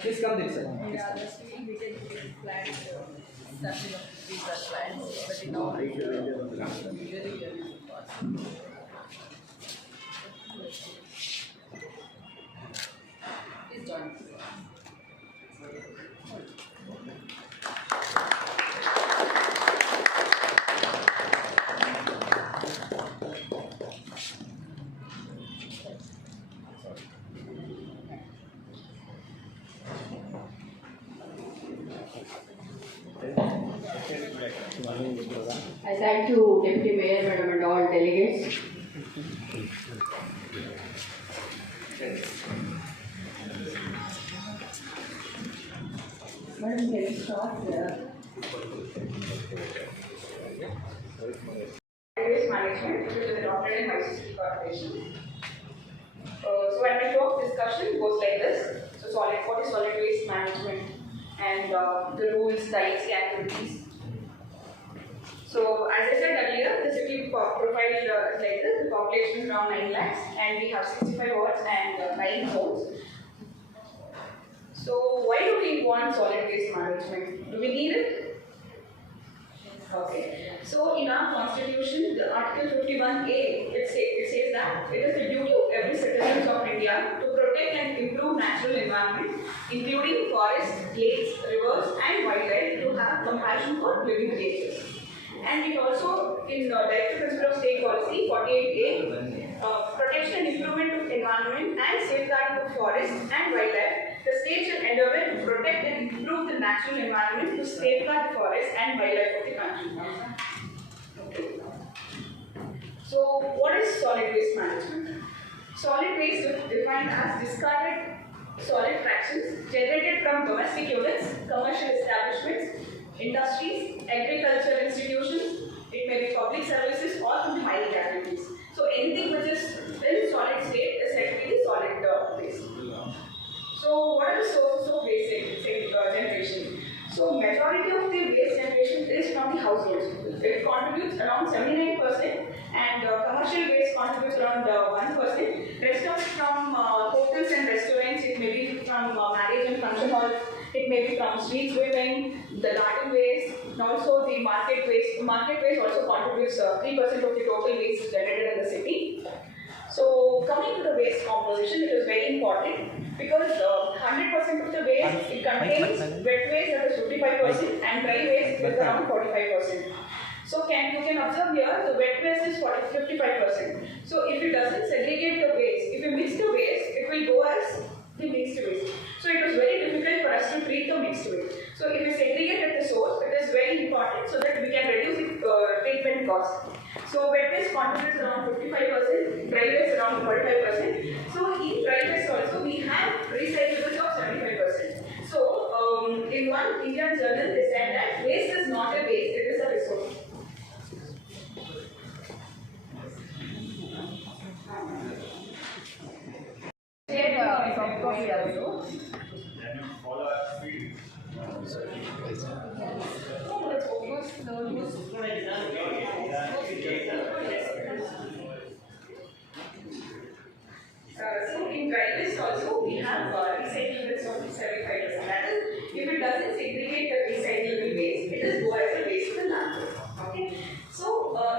Please come this side. Yeah, the city we can plant stuff, these are plants, but in our really very possible. Please join. I thank you, Deputy Mayor, Madam, and all delegates. Madam, can we start there? Waste management, which is adopted in Mysore Corporation. So, at my talk discussion goes like this. So, what is solid waste management and the rules, types, activities. So, as I said earlier, the city profile is like this. The population is around 9 lakhs, and we have 65 wards and 9 zones. So, why do we want solid waste management? Do we need it? Okay. So, in our constitution, the Article 51A, it says that it is the duty of every citizen of India to protect and improve natural environment, including forests, lakes, rivers, and wildlife, to have compassion for living creatures. And it also, in Directive Principle of State Policy 48A, protection and improvement of environment and safeguarding of forests and wildlife, the state shall endeavour to protect and improve the natural environment to safeguard the forests and wildlife of the country. Okay. So, what is solid waste management? Solid waste is defined as discarded solid fractions generated from domestic units, commercial establishments, industries, agricultural institutions, it may be public services or from the mining activities. So anything which is in solid state is said to be the solid waste. So what are the sources of waste generation? So majority of the waste generation is from the households. It contributes around 79% and commercial waste contributes around 1%. Rest of it from hotels and restaurants, it may be from marriage and function halls. It may be from street sweeping, the garden waste, and also the market waste. Market waste also contributes 3% of the total waste generated in the city. So, coming to the waste composition, it is very important because 100% of the waste, it contains wet waste that is 55% and dry waste is around 45%. So, you can observe here, the wet waste is 55%. So, if it doesn't segregate the waste, if you mix the waste, it will go as the mixed waste. So it was very difficult for us to treat the mixed waste. So if we segregate at the source, it is very important so that we can reduce the treatment cost. So wet waste contributes around 55%, dry waste around 45%. So in dry waste also we have recyclables of 75%. So in one Indian journal they said that waste is not a waste, it is a resource. Copy also. So in dry waste also we have recyclables of 75%. That is, if it doesn't segregate the recyclable waste, it is go as a waste to the landfill. Okay. So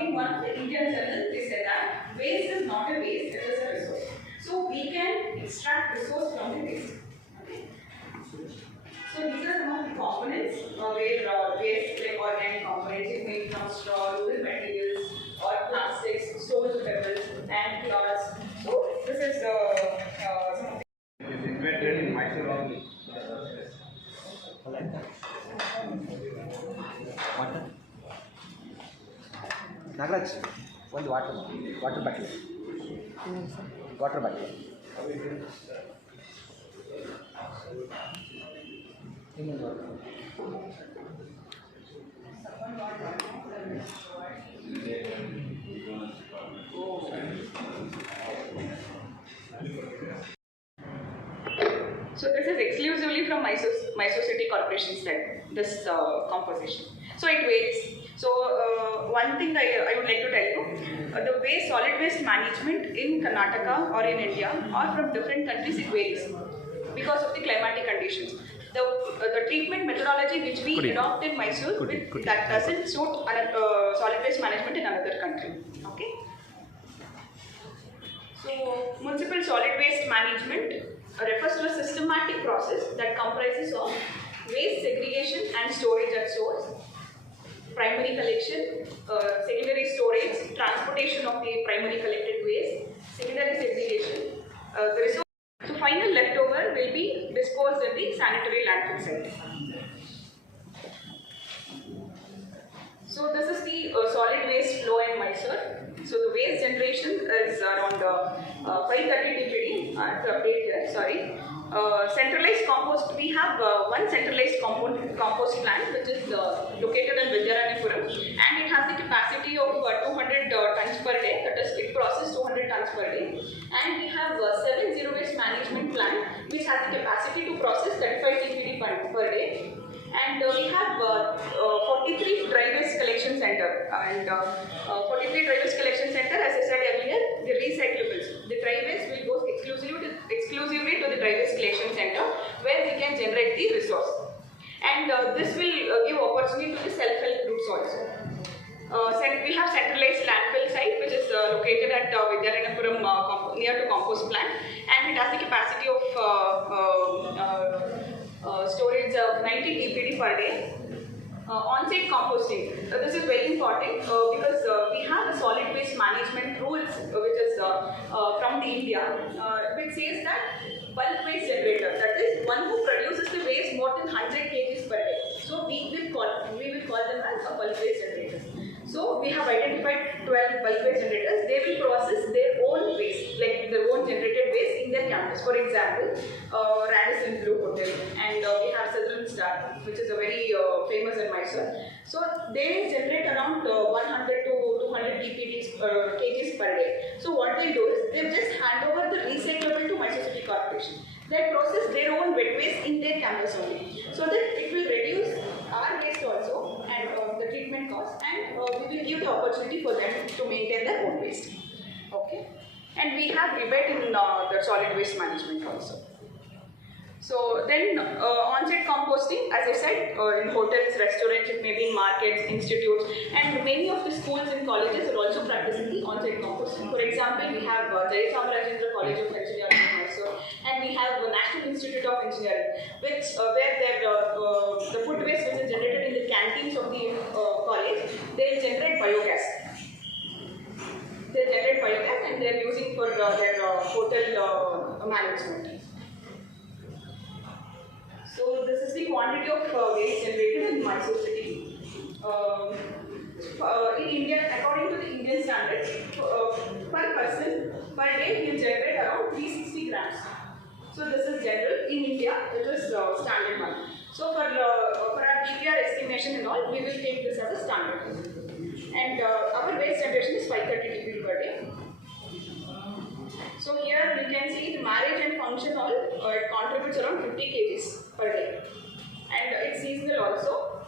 in one of the Indian journals they said that waste is not a waste, it is a resource. So we can extract resource from the waste. Okay. So these are some of the components where waste like organic components, it may be from straw, wood materials, or plastics, storage pebbles, and cloths. So this is some of the. It is invented in Mysore only. Water. Nagraj, one water bottle. Water bottle. So this is exclusively from Mysore City Corporation set, this composition. So it varies. So one thing I would like to tell you, the way solid waste management in Karnataka or in India or from different countries, it varies because of the climatic conditions. The treatment methodology which we adopt in Mysore, that doesn't suit solid waste management in another country. Okay. So municipal solid waste management refers to a systematic process that comprises of waste segregation and storage at source, primary collection, secondary storage, transportation of the primary collected waste, secondary segregation, the resource. So final leftover will be disposed in the sanitary landfill site. So this is the solid waste flow in Mysore. So the waste generation is around 530 TPD. I have to update here. Sorry. Centralized compost. We have one centralized compost plant which is located in Vidyaranapuram, and it has the capacity of 200 tons per day. That is, it processes 200 tons per day. And we have 7 zero waste management plant which has the capacity to process 35 TPD per day. And we have 43 dry waste collection center, and 43 dry waste collection center, as I said earlier, the recyclables. The dry waste will go exclusively to the dry waste collection center where we can generate the resource. And this will give opportunity to the self-help groups also. We have centralized landfill site which is located at Vidyaranapuram near to compost plant, and it has the capacity of storage of 90 TPD per day. On-site composting. This is very important because we have a solid waste management rules which is from the India which says that bulk waste generator, that is one who produces the waste more than 100 kgs per day. So we will call them as a bulk waste generators. So we have identified 12 bulk waste generators. They will process their own waste, like their own generated waste in their campus. For example, Radisson Blue Hotel, and we have Southern Star, which is a very famous in Mysore. So they generate around 100 to 200 kgs per day. So what they do is they just hand over the recyclable to Mysore City Corporation. They process their own wet waste in their campus only, so that it will reduce our waste also and the treatment cost, and we will give the opportunity for them to maintain their own waste. Okay, and we have rebate in the solid waste management also. So then on-site composting, as I said, in hotels, restaurants, it may be in markets, institutes, and many of the schools and colleges are also practicing the on-site composting. For example, we have Jayachamrajendra College of Engineering in Mysore, and we have the National Institute of Engineering, which where the food waste which is generated in the canteens of the college, they generate biogas. They generate biogas and they are using for their hotel management. So this is the quantity of waste generated in Mysore city. In India, according to the Indian standards, per person per day we generate around 360 grams. So this is general in India, it is standard one. So for our DPR estimation and all, we will take this as a standard. And our waste generation is 530 TPD per day. So here we can see the marriage and function hall, it contributes around 50 kgs per day, and it's seasonal also.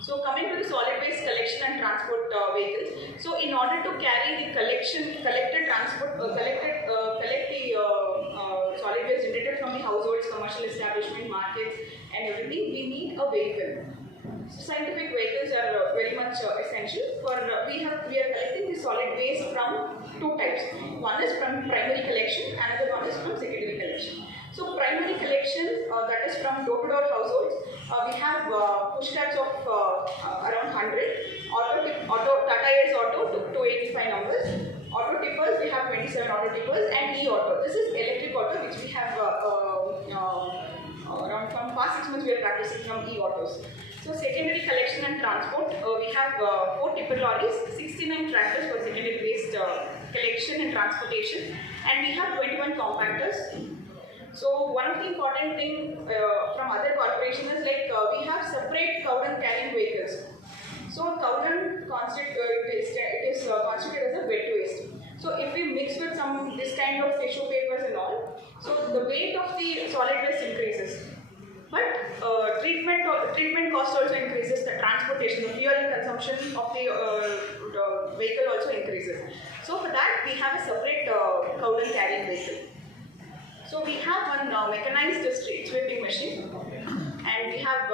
So coming to the solid waste collection and transport vehicles. So in order to carry the collect the solid waste generated from the households, commercial establishment, markets, and everything, we need a vehicle. So scientific vehicles are very much essential. For we are collecting the solid waste from two types. One is from primary collection, another one is from secondary collection. So primary collection, that is from door-to-door households. We have push carts of around 100. Tata Ace Auto 285 numbers. Auto tippers, we have 27 auto tippers, and e-auto. This is electric auto which we have around from past 6 months we are practicing from e-autos. So secondary collection and transport, we have 4 tipper lorries, 69 tractors for secondary waste collection and transportation, and we have 21 compactors. So one of the important thing from other corporations is like we have separate cow dung carrying vehicles. So cow dung it is constituted as a wet waste. So if we mix with this kind of tissue papers and all, so the weight of the solid waste increases. But treatment cost also increases, the transportation, the fuel consumption of the vehicle also increases. So for that we have a separate cowden carrying vehicle. So we have one mechanized street sweeping machine, and we have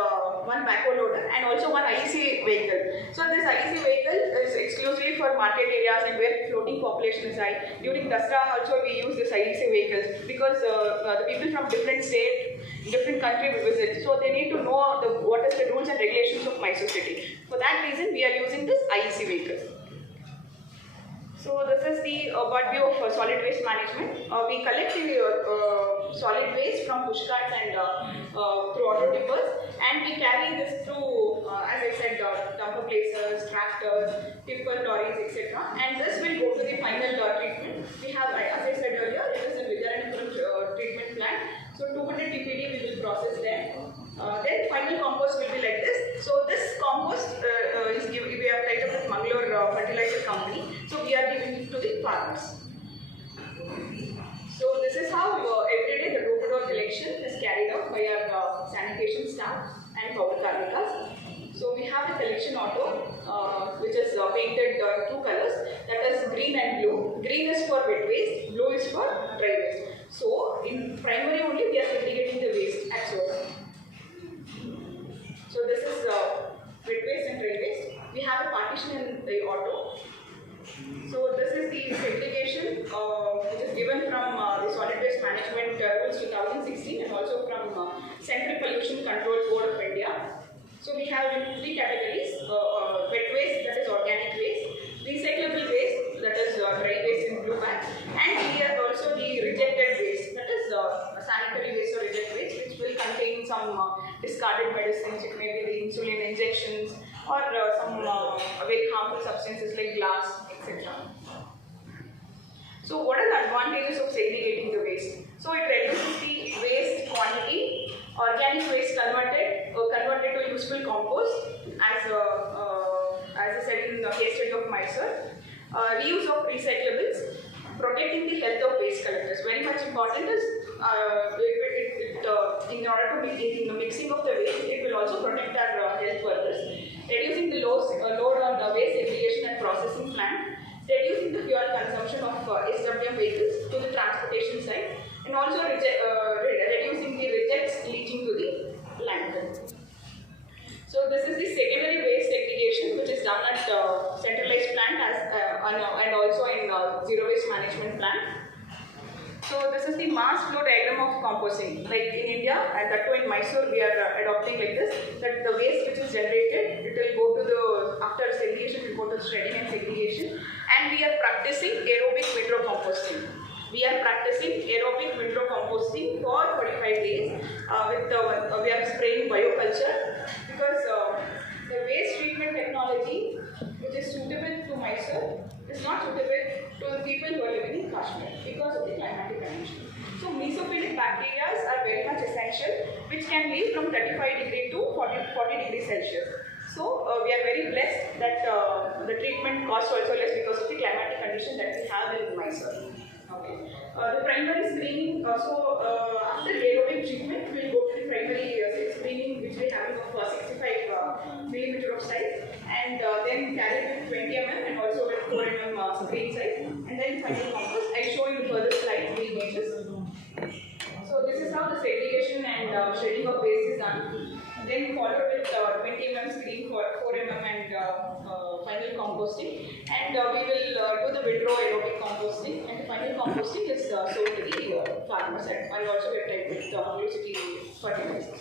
one backhoe loader and also one IEC vehicle. So this IEC vehicle is exclusively for market areas and where floating population is high. During Dasra also we use this IEC vehicles because the people from different state, different country will visit. So they need to know what is the rules and regulations of Mysore city. For that reason we are using this IEC vehicle. So this is the broad view of solid waste management. We collect the solid waste from pushcarts and through auto tippers, and we carry this through, as I said, dumper placers, tractors, tipper lorries, etc. And this will go to the final treatment. We have, as I said earlier, it is a Vidyaranapura treatment plant. So 200 TPD we will process there. Then final compost will be like this. So this compost is given, we have tied up with Mangalore fertilizer company. So we are giving it to the farmers. So this is how every day the door-to-door collection is carried out by our sanitation staff and power karmikas. So we have a collection auto which is painted two colors, that is green and blue. Green is for wet waste, blue is for dry waste. So in primary only we are segregating the waste at source. So this is wet waste and dry waste. We have a partition in the auto. So this is the segregation which is given from the Solid Waste Management Rules 2016 and also from Central Pollution Control Board of India. So we have in three categories: wet waste, that is organic waste; recyclable waste, that is dry waste in blue bag; and we have also the rejected waste, that is sanitary waste or reject waste, which will contain some discarded medicines. It may be the insulin injections or some very harmful substances like glass, etc. So what are the advantages of segregating the waste? So it reduces the waste quantity, organic waste converted to useful compost, as I said in the case study of Mysore. Reuse of recyclables, protecting the health of waste collectors. Very much important is in order to in the mixing of the waste, it will also protect our health workers. Reducing the load on the waste segregation and processing plant, reducing the fuel consumption of SWM vehicles to the transportation side, and also reducing the rejects leaching to the landfill. So this is the secondary waste segregation, which is done at centralized plant and also in zero waste management plant. So this is the mass flow diagram of composting. Like in India, and that too in Mysore, we are adopting like this, that the waste which is generated, it will go to the, after segregation, it will go to shredding and segregation. And we are practicing aerobic window composting. We are practicing aerobic window composting for 45 days. We are spraying bioculture because the waste treatment technology which is suitable to Mysore is not suitable to the people who are living in Kashmir because of the climatic condition. So mesophilic bacteria are very much essential, which can live from 35 degree to 40 degrees Celsius. So we are very blessed that the treatment cost also less because of the climatic condition that we have in Mysore. Okay. The primary screening, after aerobic treatment, we will go to the primary screening, which we have of 65 millimeter of size, and then carried with 20 mm and also with 4 mm screen size, and then final compost. I show you further slides, the images. So this is how the segregation and shredding of waste is done. Then followed with 20 mm screen for 4 mm and final composting, and we will do the withdraw aerobic composting, and the final composting is sold to the farmers, and I also get type with Mangalore city fertilizers.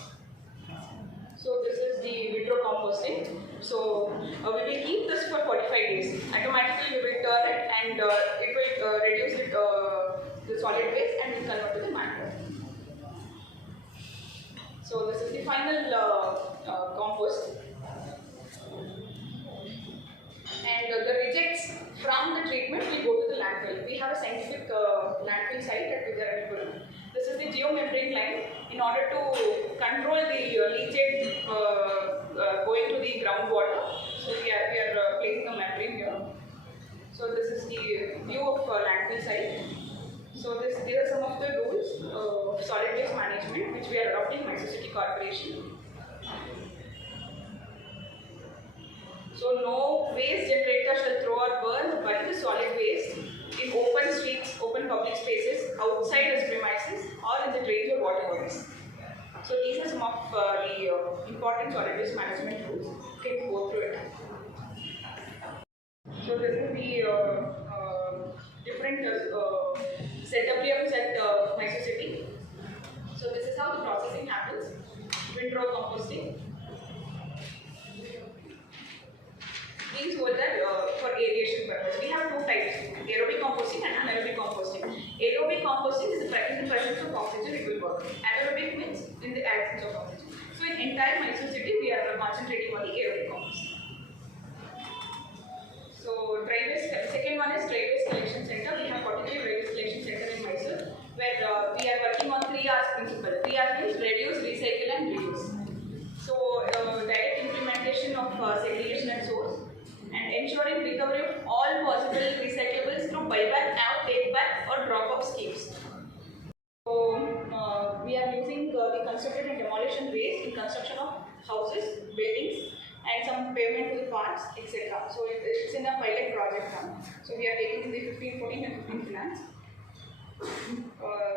So this is the withdraw composting. So we will keep this for 45 days. Automatically we will turn it, and it will reduce the solid waste and will convert to the manure. So this is the final compost, and the rejects from the treatment will go to the landfill. We have a scientific landfill site at Vidyaranapura. This is the geomembrane line. In order to control the leachate going to the groundwater, so we are placing a membrane here. So this is the view of landfill site. So these are some of the rules of solid waste management which we are adopting Authority, Mysore City Corporation. So no waste generator shall throw or burn or bury the solid waste in open streets, open public spaces, outside its premises or in the drains or water bodies. So these are some of the important solid waste management rules. You can go through it. So this is the different ZWMs at Mysore City. So this is how the processing happens. Windrow composting. These were for aeration purpose. We have two types: aerobic composting and anaerobic composting. Aerobic composting is in the presence of oxygen, it will work. Anaerobic means in the absence of oxygen. So in entire Mysore City, we are concentrating on the aerobic composting. So dry waste, second one is dry waste collection center. We have 43 dry waste collection center in Mysore, where we are working on 3 R's principle. 3 R's means reduce, recycle and reuse. So direct implementation of segregation at source and ensuring recovery of all possible recyclables through buyback, take back or drop-off schemes. So we are using the constructed and demolition waste in construction of houses, buildings, and some pavement to the parks, etc. So it's in a pilot project now. So we are taking in the 15, 14 and 15 finance.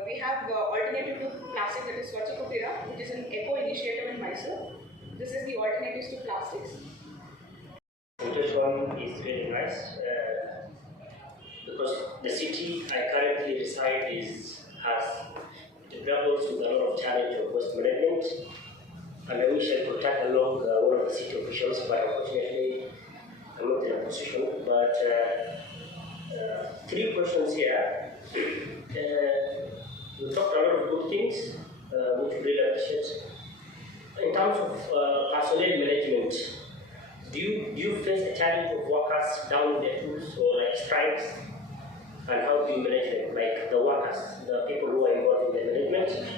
We have alternative to plastic, that is Swachh Kutira, which is an eco initiative in Mysore. This is the alternatives to plastics. This one is very nice because the city I currently reside it grapples with a lot of challenge of waste management, and I wish I could tag along one of the city officials, but unfortunately I'm not in a position. But 3 questions here. We talked a lot of good things, which we really appreciate. In terms of personnel management, do you face a challenge of workers down the tools or like strikes? And how do you manage them? Like the workers, the people who are involved in the management,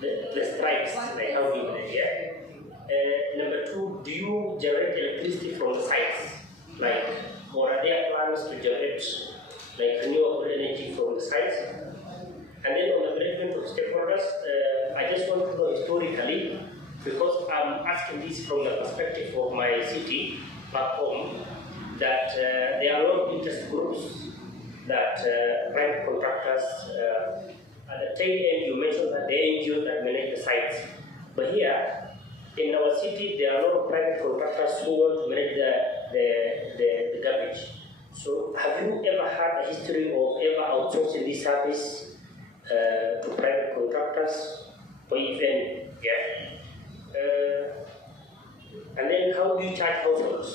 the strikes, like how do you manage it? Number 2, do you generate electricity from the sites? Like, or are there plans to generate like renewable energy from the sites? And then on the management of stakeholders, I just want to know historically, because I'm asking this from the perspective of my city back home, that there are a lot of interest groups that private contractors, at the tail end you mentioned that the NGOs that manage the sites. But here in our city, there are a lot of private contractors who want to manage the garbage. So have you ever had a history of ever outsourcing this service to private contractors, or even, and then how do you charge households?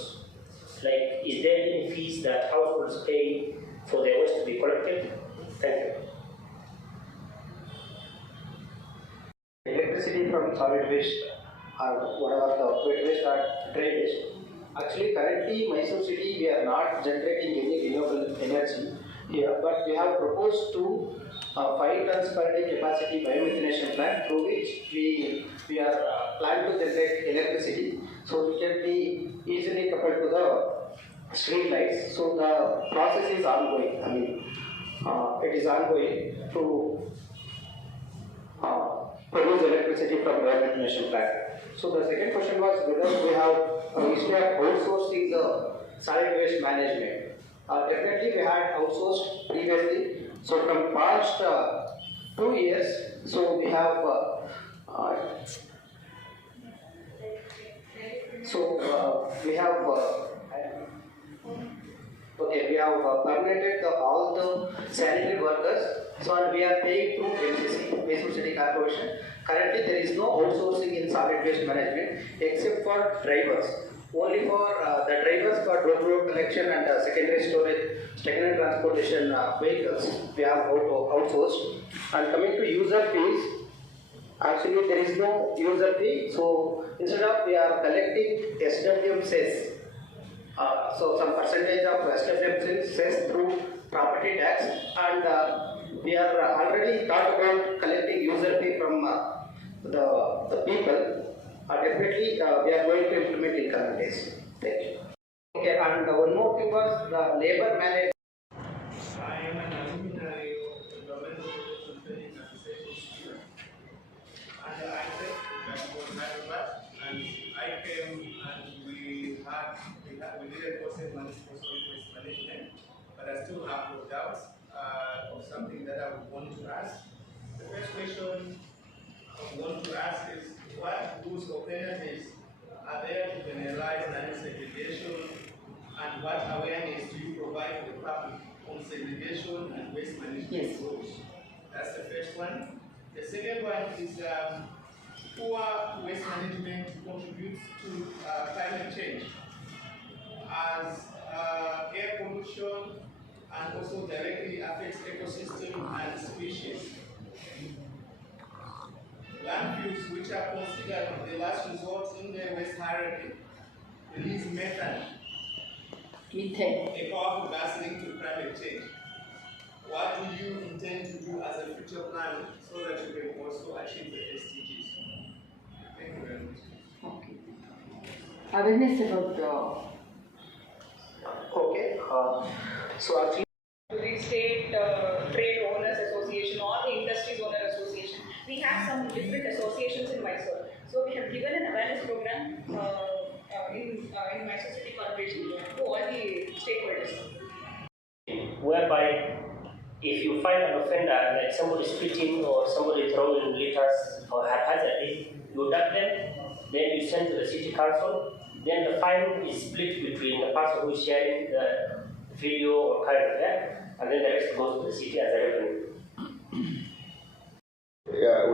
Like, is there any fees that households pay for their waste to be collected? Thank you. Electricity from solid waste or whatever the wet waste or dry waste. Actually, currently Mysore City we are not generating any renewable energy here, but we have proposed to 5 tons per day capacity biomethanation plant, through which we are planning to generate electricity, so it can be easily coupled to the street lights. So the process is ongoing. I mean, it is ongoing to produce electricity from biomethanation plant. So the second question was whether we have a history of outsourcing the solid waste management. Definitely we had outsourced previously. So from past 2 years, so we have we have permitted all the sanitary workers. So and we are paying through MCC, Mysore City Corporation. Currently there is no outsourcing in solid waste management except for drivers. Only for the drivers for door-to-door collection and secondary storage, secondary transportation vehicles, we have outsourced. And coming to user fees, actually there is no user fee. So instead of we are collecting SWM cess, so some percentage of SWM cess through property tax, and we are already thought about collecting user fee from the people. Definitely, we are going to implement in coming days. Thank you. Okay, and one more thing was the labor management. I am an alumni of the government of the ask. The first question I want to ask is, what rules or penalties are there to penalize non-segregation, and what awareness do you provide to the public on segregation and waste management rules? That's the first one. The second one is poor waste management contributes to climate change, as air pollution and also directly affects ecosystem and species. Landfills, which are considered the last resort in the waste hierarchy, release methane, a powerful gas linked to climate change. What do you intend to do as a future plan so that you can also achieve the SDGs? Thank you very much. Okay. Awareness about Okay. So actually, To the state trade owners association or the industries owner association. We have some different associations in Mysore. So we have given an awareness program in Mysore City Corporation to all the stakeholders. Whereby if you find an offender, like somebody spitting or somebody throwing litters or haphazardly, you duck them, then you send to the city council, then the fine is split between the person who is sharing the video or kind of that, and then the rest goes to the city as a revenue. Yeah,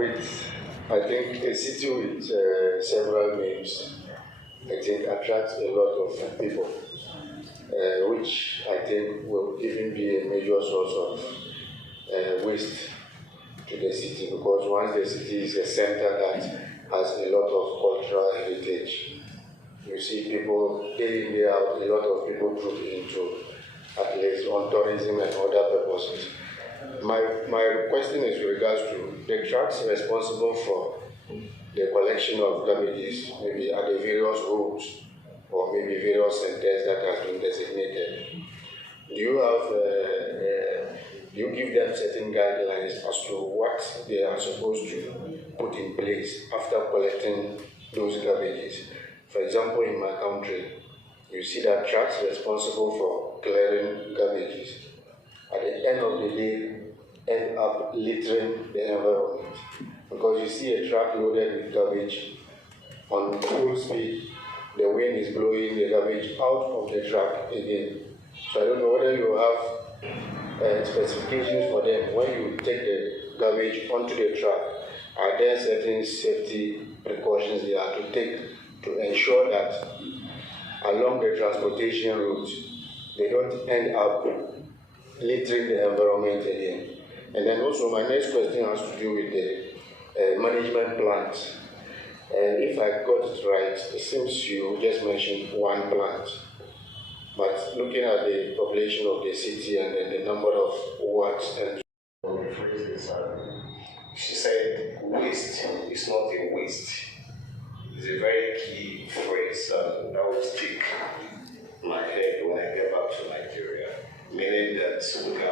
I think a city with several names, I think attracts a lot of people, which I think will even be a major source of waste to the city, because once the city is a center that has a lot of cultural heritage, you see people day in, day out, a lot of people troop into, at least on tourism and other purposes. My question is with regards to the trucks responsible for the collection of garbages, maybe at the various roads or maybe various centers that have been designated. Do you give them certain guidelines as to what they are supposed to put in place after collecting those garbages? For example, in my country, you see that trucks responsible for clearing garbages at the end of the day end up littering the environment, because you see a truck loaded with garbage on full speed, the wind is blowing the garbage out of the truck again. So I don't know whether you have specifications for them. When you take the garbage onto the truck, are there certain safety precautions they are to take to ensure that along the transportation route, they don't end up littering the environment again? And then also my next question has to do with the management plans. If I got it right, it seems you just mentioned one plant, but looking at the population of the city and then the number of wards and phrases, she said waste is not a waste. It's a very key phrase that will stick in my head when I get back to Nigeria, meaning that we can